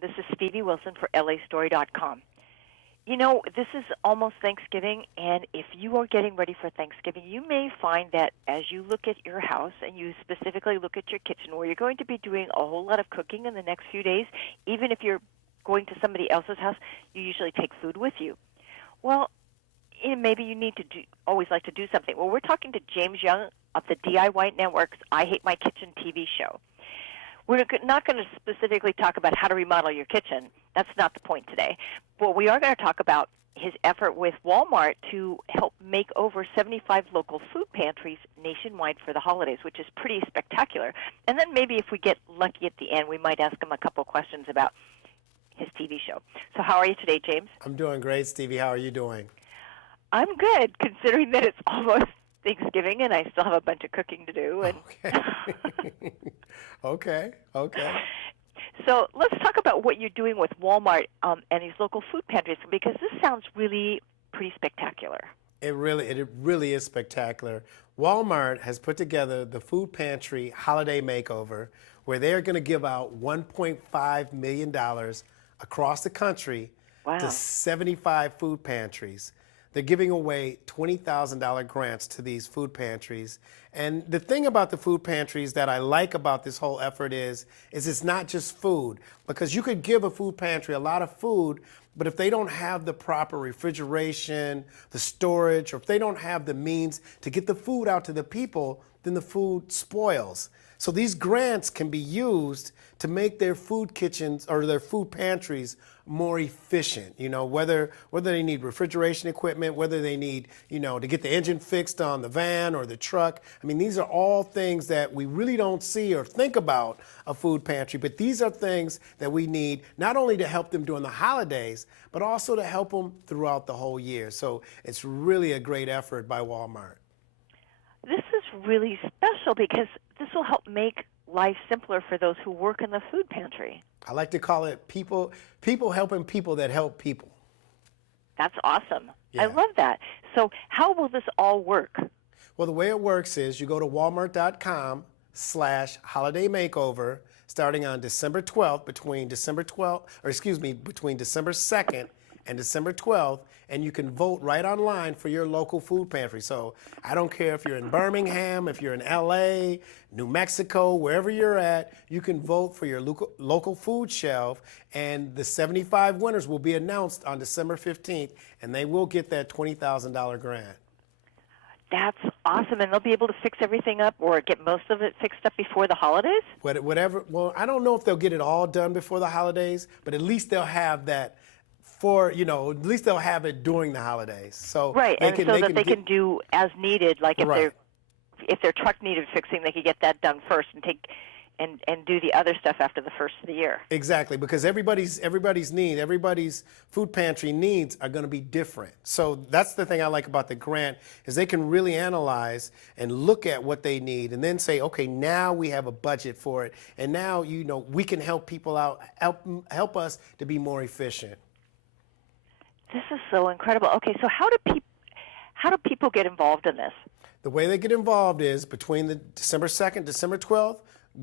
This is Stevie Wilson for LAstory.com. You know, this is almost Thanksgiving, and if you are getting ready for Thanksgiving, you may find that as you look at your house and you specifically look at your kitchen where you're going to be doing a whole lot of cooking in the next few days, even if you're going to somebody else's house, you usually take food with you. Well, maybe you need to always like to do something. Well, we're talking to James Young of the DIY Network's I Hate My Kitchen TV show. We're not going to specifically talk about how to remodel your kitchen. That's not the point today. But we are going to talk about his effort with Walmart to help make over 75 local food pantries nationwide for the holidays, which is pretty spectacular. And then maybe if we get lucky at the end, we might ask him a couple questions about his TV show. So how are you today, James? I'm doing great, Stevie. How are you doing? I'm good, considering that it's almost Thanksgiving and I still have a bunch of cooking to do. And Okay. Okay. So let's talk about what you're doing with Walmart and these local food pantries, because this sounds really pretty spectacular. It really is spectacular. Walmart has put together the Food Pantry Holiday Makeover, where they're going to give out $1.5 million across the country to 75 food pantries. They're giving away $20,000 grants to these food pantries. And the thing about the food pantries that I like about this whole effort is it's not just food, because you could give a food pantry a lot of food, but if they don't have the proper refrigeration, the storage, or if they don't have the means to get the food out to the people, then the food spoils. So these grants can be used to make their food kitchens or their food pantries more efficient. You know, whether they need refrigeration equipment, whether they need, to get the engine fixed on the van or the truck. I mean, these are all things that we really don't see or think about a food pantry, but these are things that we need not only to help them during the holidays, but also to help them throughout the whole year. So it's really a great effort by Walmart. This is really special because this will help make life simpler for those who work in the food pantry. I like to call it people helping people that help people. That's awesome. Yeah. I love that. So how will this all work? Well, the way it works is you go to walmart.com/holiday makeover starting on December 12th, between December 2nd and December 12th, and you can vote right online for your local food pantry. So I don't care if you're in Birmingham, if you're in LA, New Mexico, wherever you're at, you can vote for your local food shelf, and the 75 winners will be announced on December 15th, and they will get that $20,000 grant. That's awesome, and they'll be able to fix everything up or get most of it fixed up before the holidays? Whatever. Well, I don't know if they'll get it all done before the holidays, but at least they'll have that at least they'll have it during the holidays. So right, and so that they can do as needed, like if their truck needed fixing, they could get that done first and and do the other stuff after the first of the year. Exactly, because everybody's food pantry needs are going to be different. So that's the thing I like about the grant is they can really analyze and look at what they need and then say, okay, now we have a budget for it, and now we can help people out, help us to be more efficient. This is so incredible. Okay, so how do people get involved in this? The way they get involved is between the December 2nd, December 12th,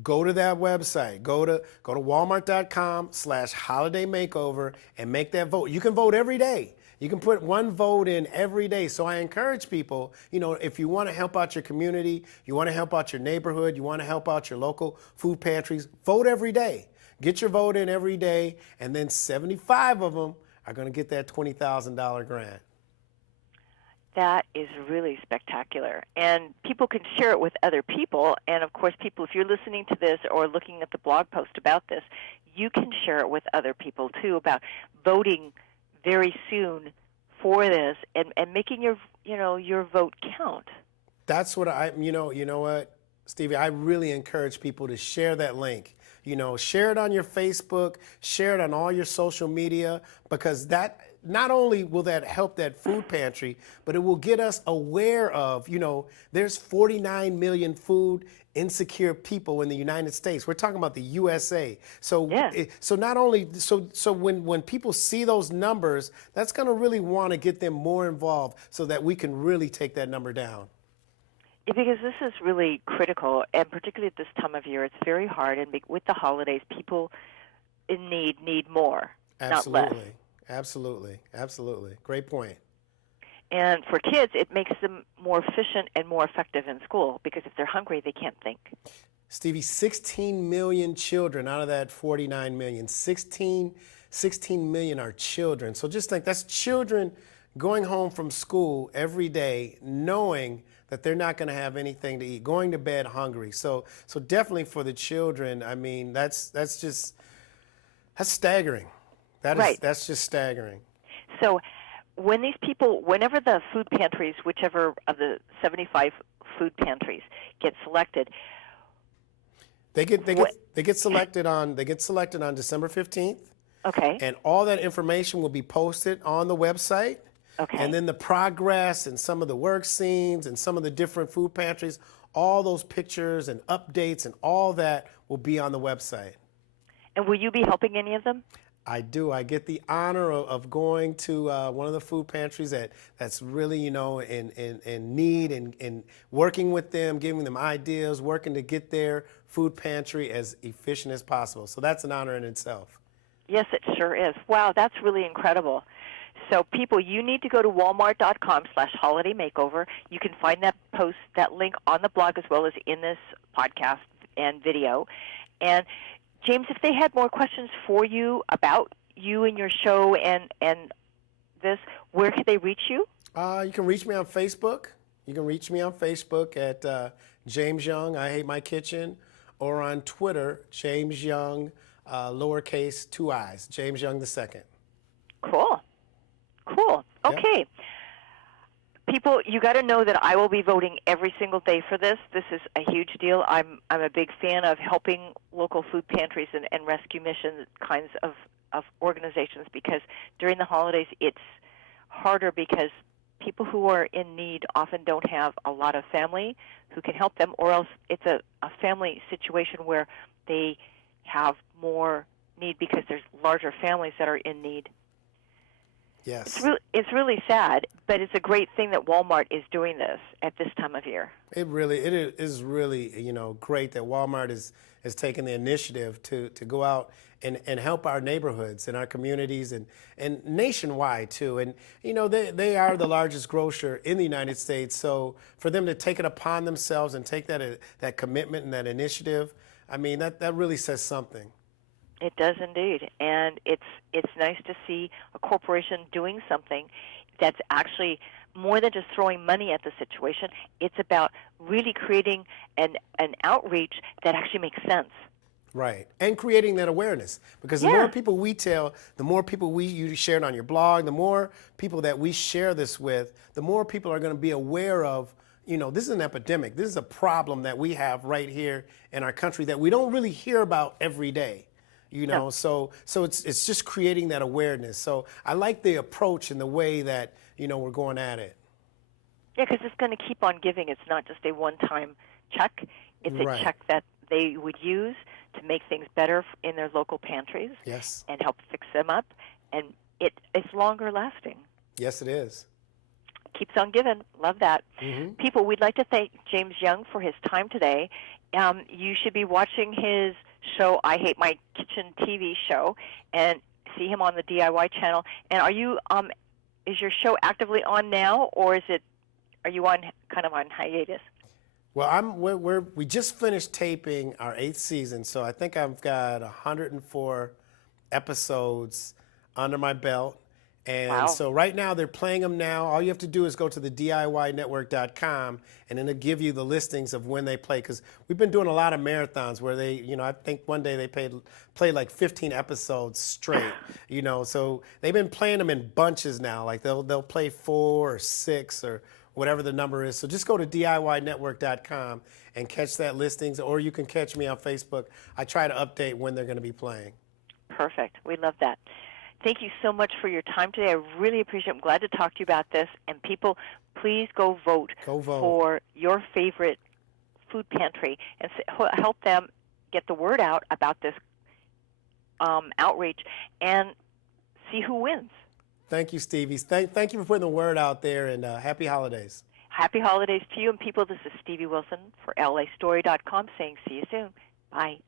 go to that website. Go to walmart.com/holiday makeover and make that vote. You can vote every day. You can put one vote in every day. So I encourage people, if you want to help out your community, you want to help out your neighborhood, you want to help out your local food pantries, vote every day. Get your vote in every day, and then 75 of them are going to get that $20,000 grant. That is really spectacular. And people can share it with other people. And, of course, people, if you're listening to this or looking at the blog post about this, you can share it with other people, too, about voting very soon for this and making your vote count. That's what you know what, Stevie, I really encourage people to share that link. Share it on your Facebook, share it on all your social media, because that not only will that help that food pantry, but it will get us aware of, there's 49 million food insecure people in the United States. We're talking about the USA. So, so not only, so when people see those numbers, that's going to really want to get them more involved so that we can really take that number down. Because this is really critical, and particularly at this time of year, it's very hard. And with the holidays, people in need more, not less. Absolutely. Absolutely. Absolutely. Great point. And for kids, it makes them more efficient and more effective in school because if they're hungry, they can't think. Stevie, 16 million children out of that 49 million. 16 million are children. So just think that's children going home from school every day knowing that they're not going to have anything to eat, going to bed hungry. So definitely for the children, I mean, that's staggering. Right. That's just staggering. So when these people, whenever the food pantries, whichever of the 75 food pantries get selected, They get selected on December 15th. Okay. And all that information will be posted on the website. Okay. And then the progress and some of the work scenes and some of the different food pantries, all those pictures and updates and all that will be on the website. And will you be helping any of them? I do. I get the honor of going to one of the food pantries that's really, in need and working with them, giving them ideas, working to get their food pantry as efficient as possible. So that's an honor in itself. Yes, it sure is. Wow, that's really incredible. So people, you need to go to walmart.com/holiday makeover. You can find that post, that link on the blog as well as in this podcast and video. And James, if they had more questions for you about you and your show and this, where could they reach you? You can reach me on Facebook. You can reach me on Facebook at James Young, I Hate My Kitchen, or on Twitter, James Young, lowercase 2 I's, James Young II. Cool. Okay. Yep. People, you got to know that I will be voting every single day for this. This is a huge deal. I'm a big fan of helping local food pantries and rescue mission kinds of organizations because during the holidays it's harder because people who are in need often don't have a lot of family who can help them, or else it's a family situation where they have more need because there's larger families that are in need. Yes. It's really sad, but it's a great thing that Walmart is doing this at this time of year. It is really, great that Walmart is taking the initiative to go out and help our neighborhoods and our communities and nationwide too. And they are the largest grocer in the United States, so for them to take it upon themselves and take that commitment and that initiative, I mean that really says something. It does indeed, and it's nice to see a corporation doing something that's actually more than just throwing money at the situation. It's about really creating an outreach that actually makes sense. Right, and creating that awareness, because the more people we tell, the more people you share it on your blog, the more people that we share this with, the more people are going to be aware of, this is an epidemic. This is a problem that we have right here in our country that we don't really hear about every day. So it's just creating that awareness. So I like the approach and the way that, we're going at it. Yeah, because it's going to keep on giving. It's not just a one-time check. It's a check that they would use to make things better in their local pantries. Yes. And help fix them up. And it's longer lasting. Yes, it is. Keeps on giving. Love that. Mm-hmm. People, we'd like to thank James Young for his time today. You should be watching his show, I Hate My Kitchen TV show, and see him on the DIY channel. And are you is your show actively on now, or are you on kind of on hiatus? Well, we just finished taping our 8th season, so I think I've got 104 episodes under my belt. And so right now they're playing them now. All you have to do is go to the DIYnetwork.com, and then it'll give you the listings of when they play. Because we've been doing a lot of marathons where they, I think one day they played like 15 episodes straight. So they've been playing them in bunches now. Like they'll play 4 or 6 or whatever the number is. So just go to DIYnetwork.com and catch that listings, or you can catch me on Facebook. I try to update when they're going to be playing. Perfect. We love that. Thank you so much for your time today. I really appreciate it. I'm glad to talk to you about this. And people, please go vote for your favorite food pantry and help them get the word out about this outreach and see who wins. Thank you, Stevie. Thank you for putting the word out there, and happy holidays. Happy holidays to you. And people, this is Stevie Wilson for LAstory.com saying see you soon. Bye.